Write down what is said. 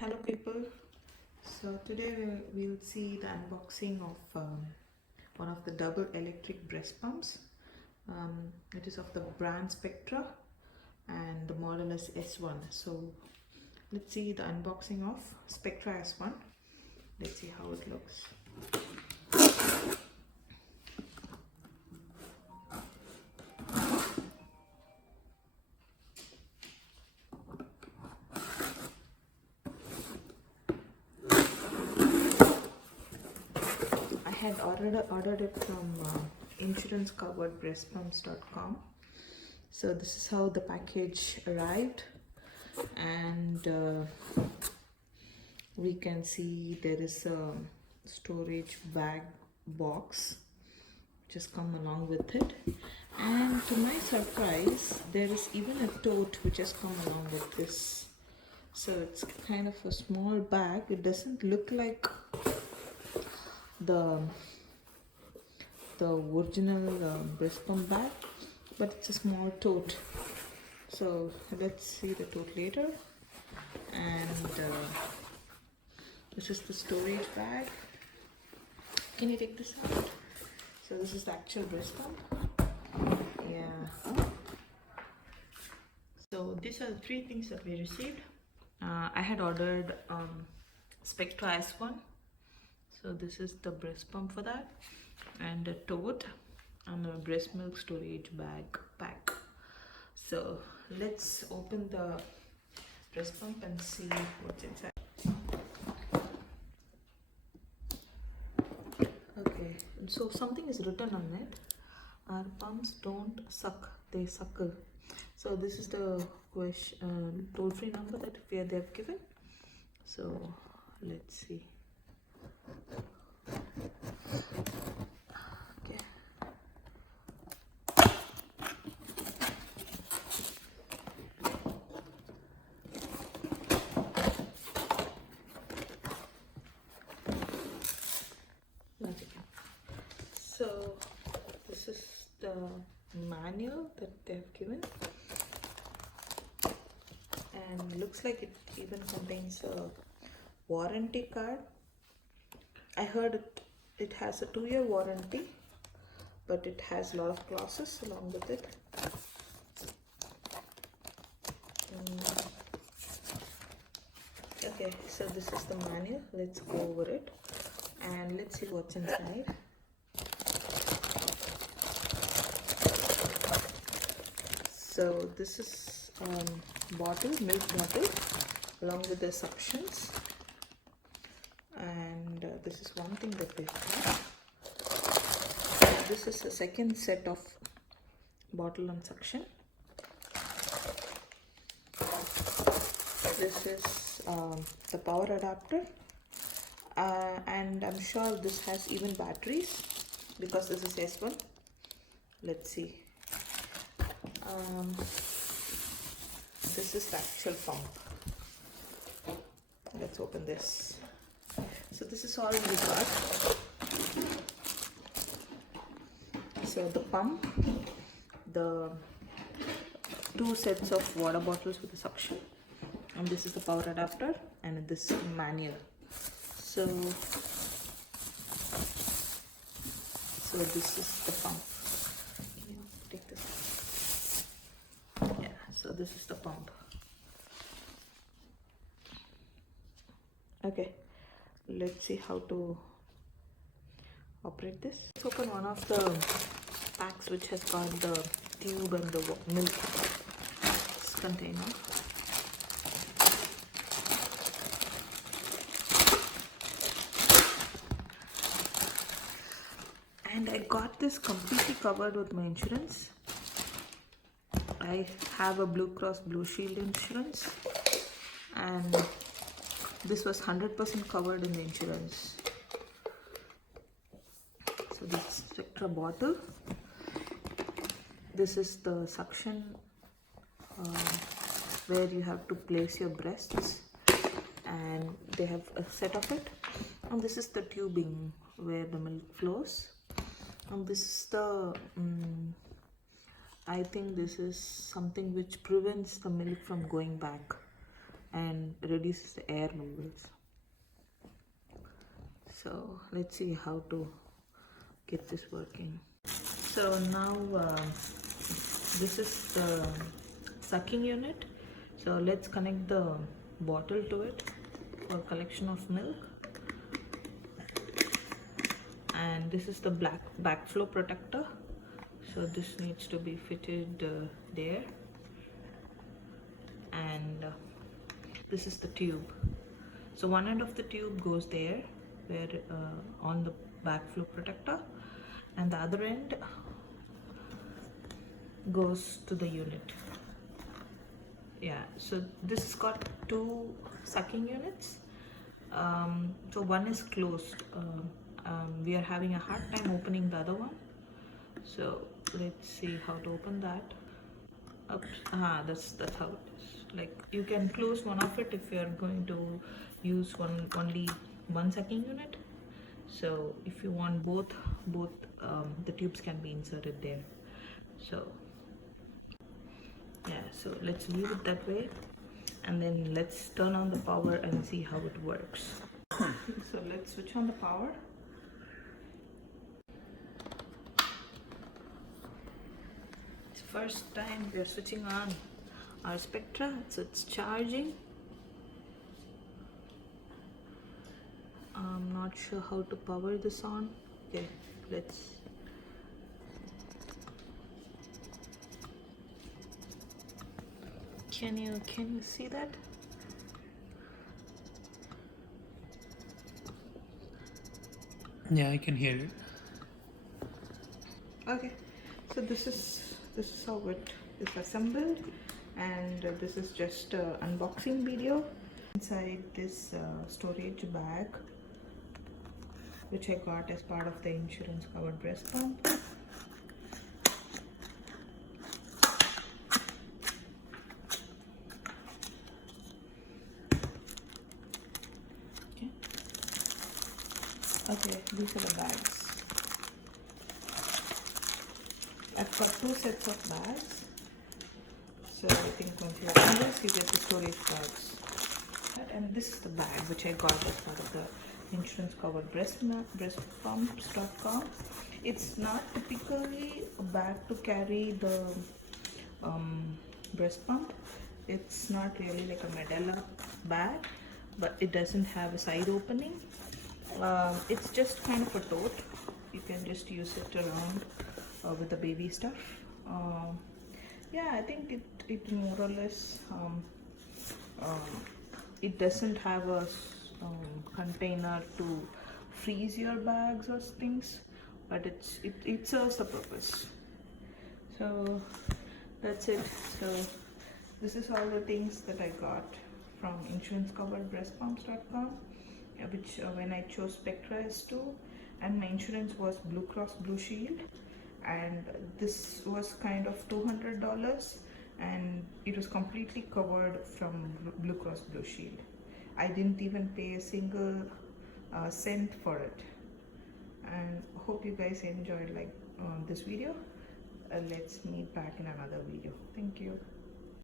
Hello people, so today we'll see the unboxing of one of the double electric breast pumps. It is of the brand Spectra and the model is S1. So let's see the unboxing of Spectra S1. Let's see how it looks. I had ordered it from insurancecoveredbreastpumps.com. So this is how the package arrived, and we can see there is a storage bag box just come along with it, and to my surprise there is even a tote which has come along with this. So it's kind of a small bag. It doesn't look like the original breast pump bag, but it's a small tote. So let's see the tote later. And this is the storage bag. Can you take this out? So this is the actual breast pump. Yeah. So these are the three things that we received. I had ordered Spectra S1. So this is the breast pump for that, and a tote and a breast milk storage bag pack. So let's open the breast pump and see what's inside. Okay, so something is written on it. Our pumps don't suck, they suckle. So this is the question, toll-free number that they have given. So let's see. Okay. So this is the manual that they've given, and looks like it even contains a warranty card. I heard it has a 2-year warranty, but it has a lot of clauses along with it. Okay, so this is the manual. Let's go over it and let's see what's inside. So this is milk bottle along with the suctions, and this is one thing that they have. This is the second set of bottle and suction. This is the power adapter, and I'm sure this has even batteries because this is S1. Let's see. This is the actual pump. Let's open this. So this is all we got. So the pump, the 2 sets of water bottles with the suction, and this is the power adapter, and this manual. So this is the pump. Can you take this? Yeah, so this is the pump. Okay, let's see how to operate this. Let's open one of the packs which has got the tube and the milk container. And I got this completely covered with my insurance. I have a Blue Cross Blue Shield insurance, and this was 100% covered in the insurance. So this is Spectra bottle. This is the suction where you have to place your breasts, and they have a set of it. And this is the tubing where the milk flows. And this is the I think this is something which prevents the milk from going back. and reduces the air bubbles. So let's see how to get this working. So now this is the sucking unit. So let's connect the bottle to it for collection of milk. And this is the black backflow protector. So this needs to be fitted there. And this is the tube. So one end of the tube goes there, where on the backflow protector, and the other end goes to the unit. Yeah, so this has got two sucking units. So one is closed. We are having a hard time opening the other one. So let's see how to open that. That's how it is. Like, you can close one of it if you are going to use only one sucking unit. So if you want both the tubes can be inserted there. So yeah, so let's leave it that way, and then let's turn on the power and see how it works. So let's switch on the power. It's first time we are switching on our Spectra, so it's charging. I'm not sure how to power this on. Okay, let's. Can you see that? Yeah, I can hear it. Okay, so this is how it is assembled, and this is just an unboxing video. Inside this storage bag, which I got as part of the insurance covered breast pump. Okay, these are the bags. I've got two sets of bags. So I think once you open this, you get the storage bags. And this is the bag which I got as part of the insurance covered breastpumps.com. It's not typically a bag to carry the breast pump. It's not really like a Medela bag, but it doesn't have a side opening. It's just kind of a tote. You can just use it around with the baby stuff. Yeah, I think it more or less it doesn't have a container to freeze your bags or things, but it serves a purpose. So that's it. So this is all the things that I got from insurancecoveredbreastpumps.com, which when I chose Spectra S2, and my insurance was Blue Cross Blue Shield, and this was kind of $200, and it was completely covered from Blue Cross Blue Shield. I didn't even pay a single cent for it. And hope you guys enjoyed this video. Let's meet back in another video. Thank you.